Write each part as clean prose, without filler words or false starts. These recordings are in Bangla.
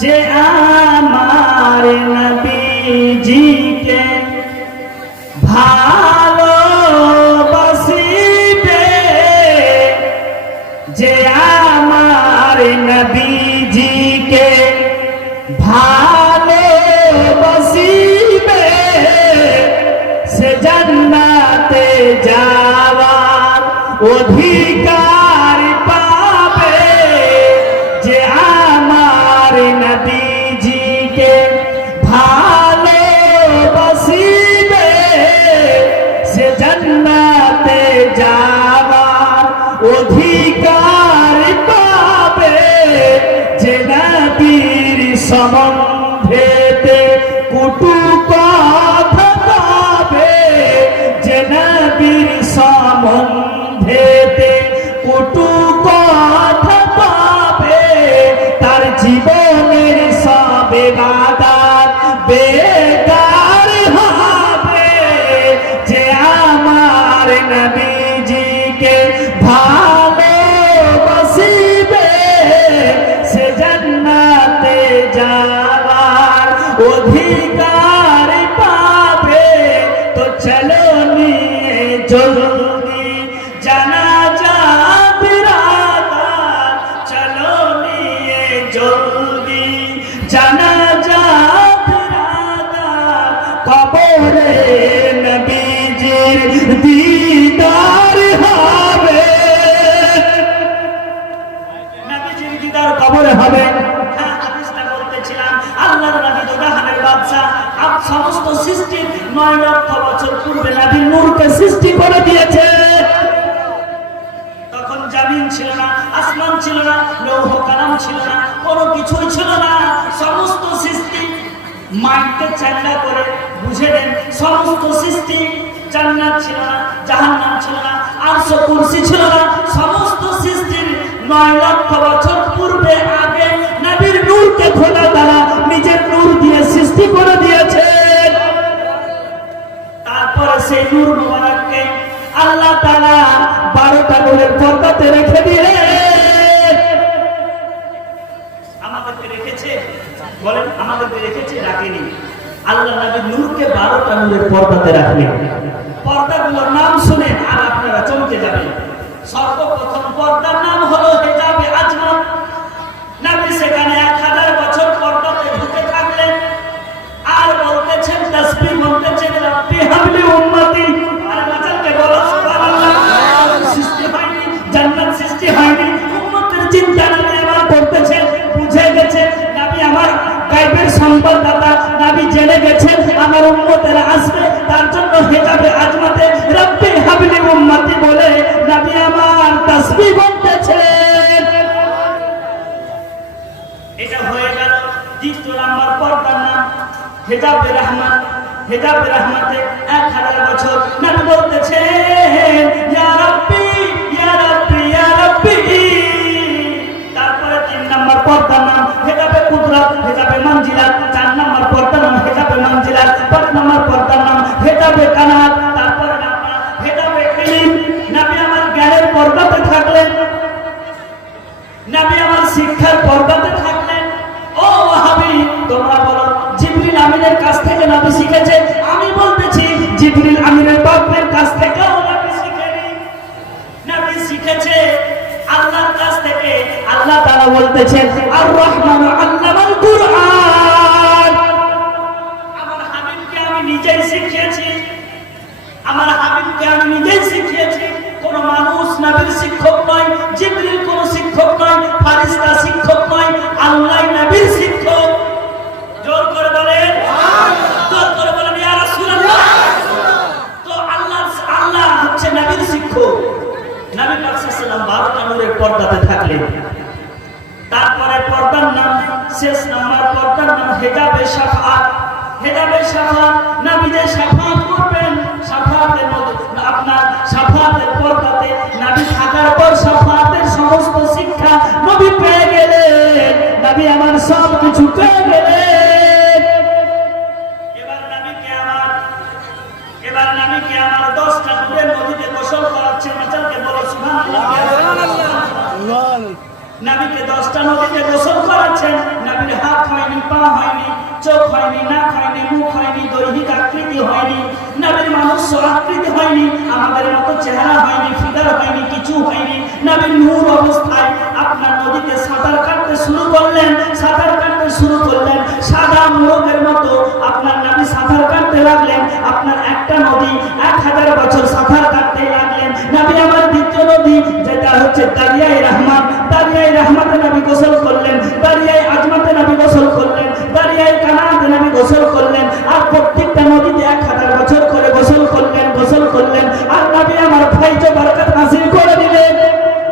যে আমার নবীজিকে ভালোবাসিবে, যে আমার নবীজিকে ভালোবাসিবে, সে জান্নাতে যাওয়ার অধিকার পাবে। যে আমার নবীজিকে ভালোবাসিবে, সে জান্নাতে যাওয়ার অধিকার পাবে। যে নবীর সম্বন্ধেতে কটু কথা পাবে, যে নবীর সম্বন্ধেতে কটু কথা পাবে, তার জীবনের সব ইবাদত বেকার হবে। যে আমার নবীজিকে ভালোবাসিবে, সে জান্নাতে যাওয়ার অধিকার পাবে। তো চলো নিয়ে জলদি জানাজাত রাত, চলো নিয়ে জলদি জানাজাত রাত, কবরে নবীজির দিদার হবে। নবীজির দিদার কবরে হবে। হ্যাঁ, হাদিসটা বলতেছিলাম, আল্লাহর নবী তো জাহানের বাদশা, সমস্ত সৃষ্টির 9 লক্ষ বছর পূর্বে নবীর নূরকে সৃষ্টি করে দিয়েছে। তখন জমিন ছিল না, আসমান ছিল না, লৌহ কালাম ছিল না, কোনো কিছুই ছিল না। সমস্ত সৃষ্টি মাইন্ডকে চাঙ্গা করে বুঝে নেন, সমস্ত সৃষ্টি, জান্নাত ছিল না, জাহান্নাম ছিল না, আরশ কুরসি ছিল না। সমস্ত সৃষ্টির 9 লক্ষ বছর পূর্বে আগে নবীর নূরকে খোদা তাআলা নিজের নূর দিয়ে সৃষ্টি করে দিয়েছে। তারপরে সেই নূর মুবারককে আল্লাহ তাআলা 12টা নূরের পর্দাতে রেখে দিয়ে আমাদেরকে রেখেছে। বলেন, আমাদেরকে রেখেছে, রাখেনি? আল্লাহ নবীর নূরকে 12টা নূরের পর্দাতে রাখলেন। পর্দাগুলোর নাম শুনে আর আপনারা চমকে যাবেন। সর্বপ্রথম পর্দার নাম হলো হিজাবে আজমত। নবী সেখানে 1000 বছর পর্দাতে ঢুকে থাকলেন আর বলতেছেন, তাসবিহ বলতেছেন, রব্বি হাবলি উম্মতি। আর বাচ্চাকে বলো সুবহানাল্লাহ। সৃষ্টি হয়নি, জান্নাত সৃষ্টি হয়নি, উম্মতের চিন্তা নবী আমার করতেছেন। বুঝে গেছে নবী আমার গায়বের সংবাদদাতা, নবী জেনে গেছেন আমার উম্মতেরা আসবে, তার জন্য হিজাবে আজমতে রব্বি হাবলি উম্মতি বলে নবী আমার তাসবিহ বলতেছেন। এটা হয়ে গেল দ্বিতীয় নাম্বার পর্দার নাম হিজাবে রহমত। হিজাবে রহমতে 1000 বছর নবী বলতেছেন, ইয়া রাব্বি ইয়া রাব্বি ইয়া রাব্বি। তারপরে 3 নাম্বার পর্দার নাম হিজাবে কুদরত, হিজাবে মঞ্জিলাত। 4 নাম্বার পর্দার নাম হিজাবে মঞ্জিলাত। 5 নাম্বার পর্দার নাম হিজাবে কানাত। তারপরে হিজাবে ইলম। নবী আমার জ্ঞানের পর্দাতে থাকলেন, নবী আমার শিক্ষার পর্দাতে থাকলেন। ও ওয়াহাবি, তোমরা বলো জিবরিল আমিনের কাছ থেকে নবী শিখেছে? আমি বলতেছি জিবরিল আমিনের বাপের কাছ থেকেও নবী শিখেনি, নবী শিখেছে আল্লাহর কাছ থেকে। আল্লাহ তাআলা বলতেছেন, আর রহমান আল্লামাল কুরআন। আমার হাবিবকে আমি নিজেই শিখিয়েছি, আমার হাবিবকে আমি নিজেই শিখিয়েছি। কোন মানুষ নবীর শিক্ষক নয়, জিবরিল কোন শিক্ষক নয়, ফারিস্তা শিক্ষক নয়, আল্লাহ নবীর শিক্ষক। জোর করে বলেন, জোর করে বলেন ইয়া রাসূলুল্লাহ। তো আল্লাহ হচ্ছে নবীর শিক্ষক। নবী পাক সাল্লাল্লাহু আলাইহি ওয়াসাল্লাম 12টা নূরের পর্দাতে থাকলেন। তারপরে পর্দার নাম, শেষ নাম্বার পর্দার নাম হিজাবে শাফাআত। হিজাবে শাফাআত, নবী যে শাফাআত করবেন, শাফাআতের মধ্যে আপনার শাফাআতের পর্দাতে নবী থাকার পর শাফাআতের সমস্ত শিক্ষা নবী পেয়ে গেলেন, নবী আমার সব কিছু পেয়ে গেলেন। এবার নবীকে আমার 10টা নূরের নদীতে গোসল করাচ্ছেন। মাচালকে বলো সুবহানাল্লাহ। নবীকে 10টা নদীতে গোসল করাচ্ছেন। নবীর হাত হয়নি, পা হয়নি, চোখ হয়নি, নাক হয়নি, মুখ হয়নি, দৈহিক আকৃতি হয়নি, নবীর মানুষ আকৃতি হয়নি, আমাদের মতো চেহারা হয়নি, ফিগার হয়নি, কিছু হয়নি। নবীর নূর অবস্থায় আপনার নদীতে সাঁতার কাটতে শুরু করলেন, সাঁতার কাটতে শুরু করলেন, সাদা মোরগের মতো আপনার নবী সাঁতার কাটতে লাগলেন। আপনার একটা নদী 1000 বছর সাঁতার কাটতে লাগলেন। নবী আমার দ্বিতীয় নদী যেটা হচ্ছে দারিয়ায়ে রহমত, দারিয়ায়ে রহমতে নবী গোসল করলেন, দারিয়ায়ে আজমতে নবী গোসল করলেন, দারিয়ায়ে কানাতে নবী গোসল করলেন। আর প্রত্যেকটা নদীতে 1000 বছর করে গোসল করলেন, গোসল করলেন। আর নবী আমার ফয়জ বরকত নাযিল করে দিলেন,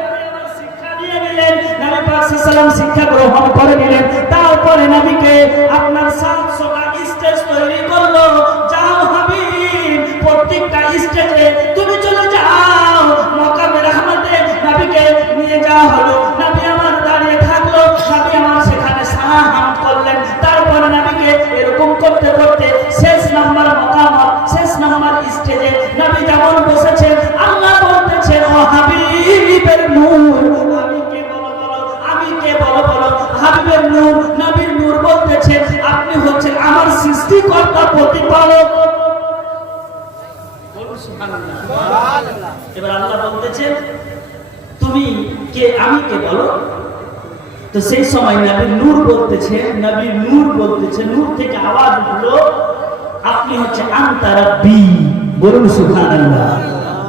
নবী আমার শিক্ষা দিয়ে দিলেন, নবী পাক সাল্লাল্লাহু শিক্ষা গ্রহণ করে নিলেন। তারপরে নবীকে আপনার 700টা স্টেজ তৈরি করলো। যাও হাবিব, প্রত্যেকটা স্টেজে তুমি চলে যাও, মাকামে রহমতে নবীকে নিয়ে যাওয়া হলো। নবী আমার দাঁড়িয়ে থাকলো, নবী আমার সেখানে সালাম করলেন। তারপরে নবীকে এরকম করতে করতে শেষ নাম্বার মাকাম, শেষ নাম্বার স্টেজে নবী যেমন বসেছেন, আল্লাহ বলতেছেন ও হাবিবের নূর, আমি কে বলো বলো, আমি কে বলো বলো, হাবিবের নূর, নবীর নূর বলতেছেন আপনি হচ্ছেন আমার সৃষ্টিকর্তা, প্রতিপালক। এবার আল্লাহ বলতেছেন তুমি কে, আমি কে বলো। তো সেই সময় নবী নূর বলতেছে, নবী নূর বলতেছে, নূর থেকে আওয়াজ উঠলো আপনি হচ্ছে আনতা রাব্বি, বলুন সুবহানাল্লাহ,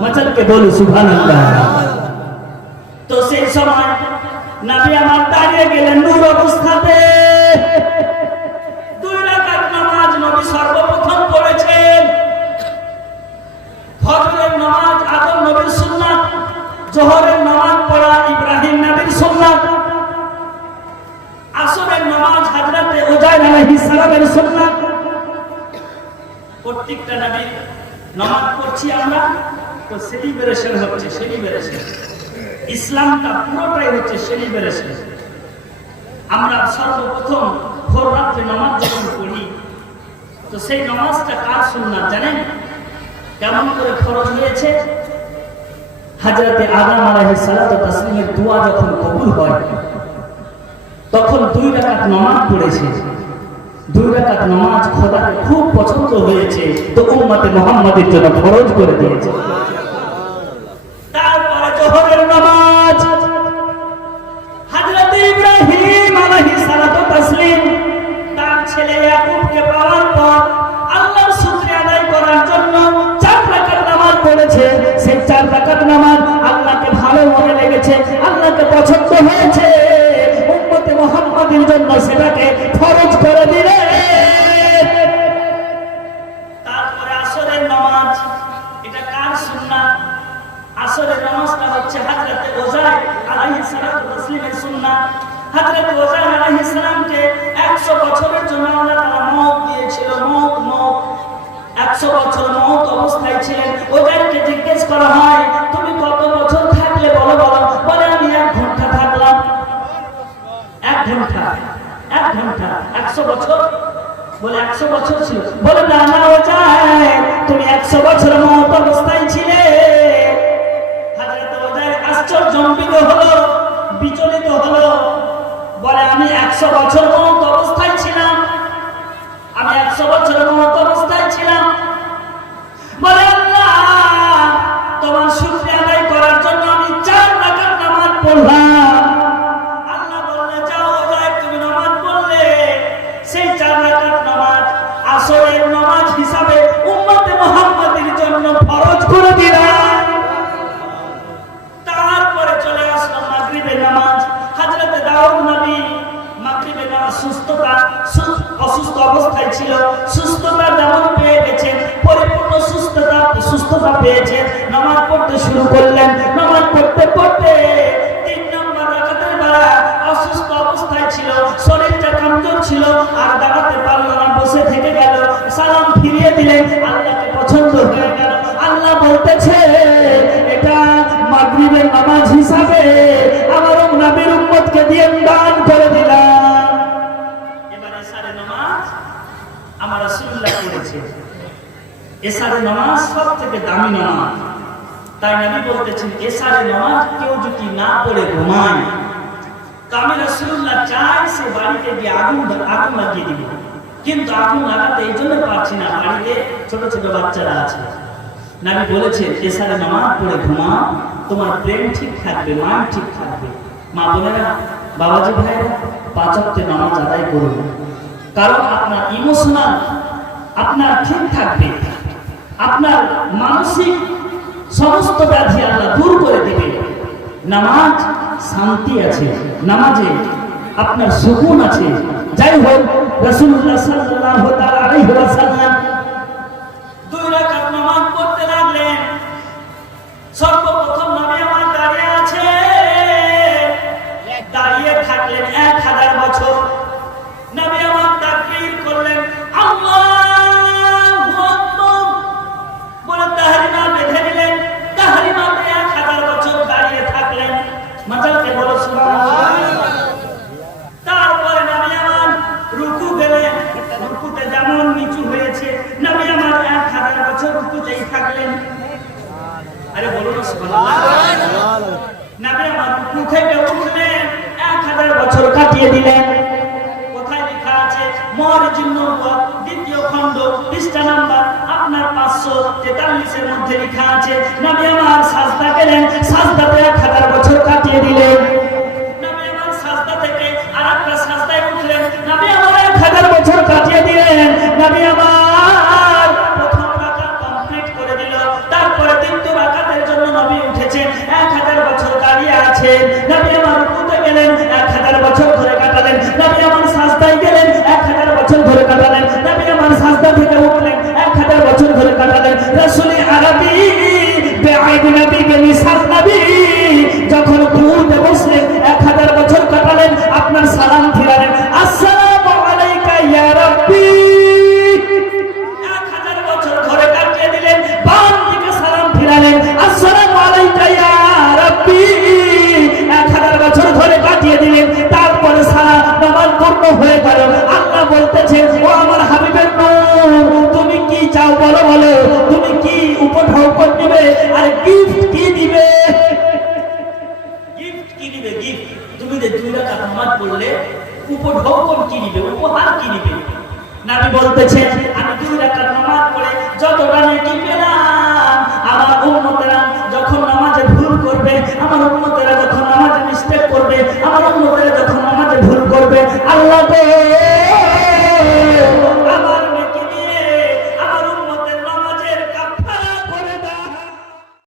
মাচালকে বলুন সুবহানাল্লাহ। তো সেই সময় নবী আমার দাঁড়িয়ে গেলেন নূর অবস্থাতে। 2 রাকাত নামাজ নবী সর্বপ্রথম পড়েছেন। ফজরের নামাজ আদম নবীর সুন্নাত, জোহরের নামাজ পড়া ইব্রাহিম নবীর সুন্নাত, আসরের নামাজ হযরতে উজাইর আলাইহিস সালামের সুন্নাত। প্রত্যেকটা নবীর নামাজ পড়ছি আমরা, তো সেলিব্রেশন হচ্ছে, সেলিব্রেশন। ইসলামটা পুরোটাই হচ্ছে সেলিব্রেশন। আমরা সর্বপ্রথম ভোর রাত্রে নামাজ যখন পড়ি, তো সেই নামাজটা কার সুন্নাত জানেন? কেমন করে ফরজ হয়েছে? হযরতে আদম আলাইহিস সালাতু তাসলিমের দোয়া যখন কবুল হয়, তখন 2 রাকাত নামাজ পড়েছে। 2 রাকাত নামাজ খোদাকে খুব পছন্দ হয়েছে, তো উম্মতে মুহাম্মাদের জন্য ফরজ করে দিয়েছে। তারপরে জোহরের নামাজ হযরতে ইব্রাহিম আলাইহিস সালাতু তাসলিম তার ছেলে ইয়াকুবকে পাওয়ার পর আল্লাহর শুকরিয়া আদায় করার জন্য 4 রাকাত নামাজ পড়েছে। সেই 4 রাকাত নামাজ আল্লাহকে ভালো মনে লেগেছে, আল্লাহকে পছন্দ হয়েছে, উম্মতে মুহাম্মাদের জন্য সেটাকে ফরজ করে দিলেন। তারপরে আসরের নামাজ, এটা কার সুন্নাত? আসরের নামাজটা হচ্ছে হযরতে উজাইর আলাইহিস সালাতু তাসলিমের সুন্নাত। হযরতে উজাইর আলাইহিস সালামকে 100 বছরের জন্য আল্লাহ তাআলা মওত দিয়েছিল, মওত 100 বছর মওত অবস্থায় ছিলেন। উজাইরকে জিজ্ঞেস করা হয় তুমি কত বছর থাকলে বলো বলো, বলে আমি 1 ঘন্টা থাকলাম। 1 ঘন্টা, 1 ঘন্টা, 100 বছর, বলে 100 বছর ছিল। বলে না না উজাইর, তুমি 100 বছর মওত অবস্থায় ছিলে। হযরতে উজাইর আশ্চর্যজনক হলো, বিচলিত হলো, বলে আমি 100 বছর মওত অবস্থায় ছিলাম, আমি 100 বছর মওত অবস্থায় ছিলাম। বলে আল্লাহ তোমার শুকরিয়া আদায় করার জন্য আমি 4 রাকাত নামাজ পড়লাম। আল্লাহ বললে যাও উজাইর তুমি নামাজ পড়লে, সেই 4 রাকাত নামাজ আসরের নামাজ হিসাবে উম্মতে মুহাম্মাদের জন্য ফরজ করে দিলাম। তারপরে চলে আসলো মাগরিবের নামাজ। হযরতে দাউদ নবী মাগরিবের নামাজ অসুস্থ অবস্থায় ছিল, সুস্থতা যেমন পেয়ে গেছেন, পরিপূর্ণ সুস্থতা পেয়েছেন, নামাজ পড়তে শুরু করলেন। নামাজ পড়তে পড়তে 3 নম্বর রাকাতের বেলা অসুস্থ অবস্থায় ছিল, শরীরটা কমজোর ছিল, আর দাঁড়াতে পারল না, বসে থেকে গেল। সালাম ফিরিয়ে দিলেন, আল্লাহকে পছন্দ হয়ে গেল। আল্লাহ বলতেছে এটা মাগরিবের নামাজ হিসাবে আমার নবীর উম্মতকে দিয়ে দান করে দিলাম। এবার এশারের নামাজ আমার রাসূলুল্লাহ পড়েছে। এশারের নামাজ সবথেকে দামি নামাজ, তাই নবী বলতেছেন এশারের নামাজ কেউ যদি না পড়ে ঘুমায় তো আমি রাসূলুল্লাহ চাই সে বাড়িতে গিয়ে আগুন লাগিয়ে দিব, কিন্তু আগুন লাগাতে এই জন্য পারছি না, বাড়িতে ছোট ছোট বাচ্চারা আছে। নবী বলেছেন এসারে নামাজ পড়ে ঘুমাও, তোমার ব্রেন ঠিক থাকবে, মাইন্ড ঠিক থাকবে। মা বোনেরা, বাবাজি ভাইরা, 5 ওয়াক্ত নামাজ আদায় করুন, কারণ আপনার ইমোশনাল আপনার ঠিক থাকবে, আপনার মানসিক সমস্ত ব্যাধি আল্লাহ দূর করে দিবে। নামাজ শান্তি আছে, নামাজে আপনার সুকুন আছে। যাই হোক, রাসূলুল্লাহ সাল্লাল্লাহু তাআলা আলাইহি ওয়াসাল্লাম 2 রাকাত নামাজ পড়তে লাগলেন। সর্বপ্রথম নবী আমার দাঁড়িয়ে আছে, দাঁড়িয়ে থাকলেন 1000 বছর। নবী আমার তাকবীর করলেন, আল্লাহু আকবার বলে তাহরিমা বেঁধে নিলেন। তাহরিমাতে 1000 বছর দাঁড়িয়ে থাকলেন। মাজালকে বলো সুবহানাল্লাহ। তারপরে নবী আমার রুকু গেলেন, রুকুতে যেমন নিচু হয়েছে, নবী আমার 1000 বছর রুকুতেই থাকলেন। আরে বলো না সুবহানাল্লাহ। নবী আমার রুকু থেকে উঠলেন, 1000 বছর কাটিয়ে দিলেন। কোথায় লেখা আছে? মুআরিজুন নবুওয়াত 2য় খণ্ড পৃষ্ঠা নাম্বার আপনার 543 এর মধ্যে লেখা আছে, নবী আমার সাজদা গেলেন, সাজদাতে 1000 বছর কাটিয়ে দিলেন। নবী আমার সাজদা থেকে আরেকটা সাজদায় উঠলেন, নবী আমার 1000 বছর কাটিয়ে দিলেন। নবী আমার প্রথম রাকাত কমপ্লিট করে দিল, তারপরে দ্বিতীয় রাকাতের জন্য নবী উঠেছেন, 1000 বছর দাঁড়িয়ে আছেন। নবী আমার রুকুতে গেলেন, 1000 বছর ধরে কাটালেন। নবী আমার সাজদায় গেলেন, 1000 বছর ধরে কাটালেন। নবী আমার সাজদা থেকে উঠলেন,